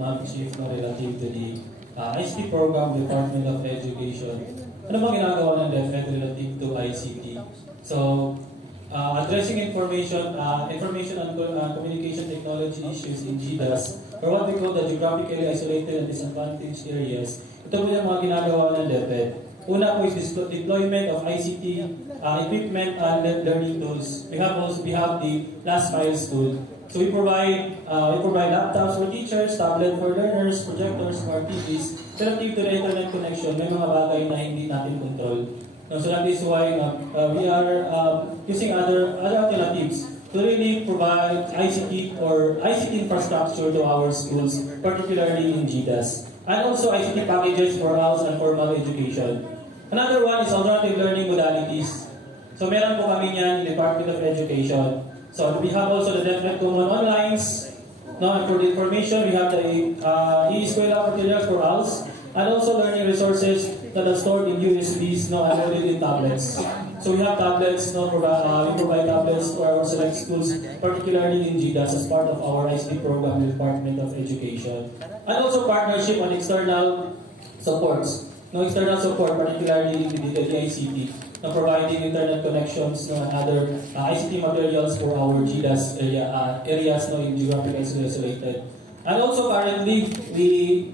Ma'am Chief, no, relative to the ICT program, Department of Education. Ano bang ginagawa ng DepEd relative to ICT? So, addressing information and communication technology issues in GDAS, or what we call the geographically isolated and disadvantaged areas. Ito po yung mga ginagawa ng DepEd. Una po is deployment of ICT equipment and learning tools. We have the last mile school. So we provide laptops for teachers, tablet for learners, projectors, smart TVs. Relative to the internet connection, may mga bagay na hindi natin control. So that is why we are using other alternatives to really provide ICT or ICT infrastructure to our schools, particularly in GDAS. And also ICT packages for house and formal education. Another one is alternative learning modalities. So meron po kami niyan in Department of Education. So we have also the DepEd Common Onlines. No, and for the information, we have the e-eskwela materials for house, and also learning resources that are stored in USBs, no, and loaded in tablets. So we have tablets, no, we provide tablets to our select schools, particularly in GDAS as part of our ICT program, Department of Education. And also partnership on external supports. No, external support, particularly in the ICT, no, providing internet connections, no, and other ICT materials for our GDAS areas, no, in geographically isolated. And also currently, we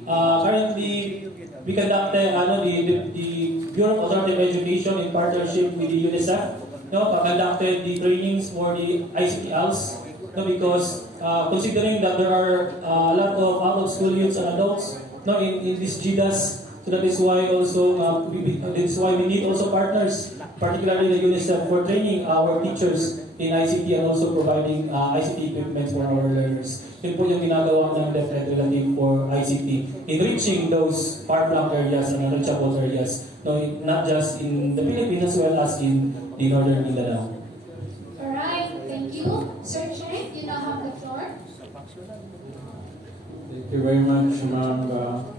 conducted the Bureau of Alternative Education in partnership with the UNICEF, no, conducted the trainings for the ICT ALS, no, because considering that there are a lot of out-of-school youths and adults, no, in this GDAS. So that is why also we need also partners, particularly the UNICEF, for training our teachers in ICT and also providing ICT equipment for our learners. Yun po yung ginagawa ng DepEd relative for ICT in reaching those far-flung areas and unreachable areas, no, not just in the Philippines as well as in the northern Mindanao. Alright, thank you. Sir Chen, you now have the floor. Thank you very much, Ma'am